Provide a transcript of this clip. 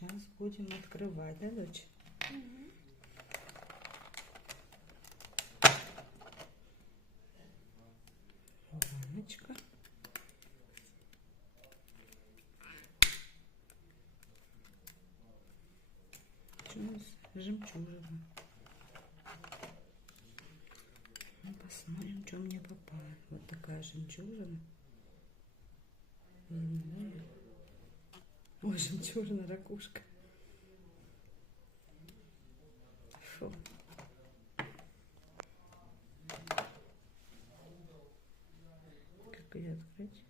Сейчас будем открывать, да, дочь? Угу. Баночка. Что у нас? Жемчужина. Ну, посмотрим, что мне попало. Вот такая жемчужина. Видно, да? Ой, жемчужина, ракушка. Фу. Как ее открыть?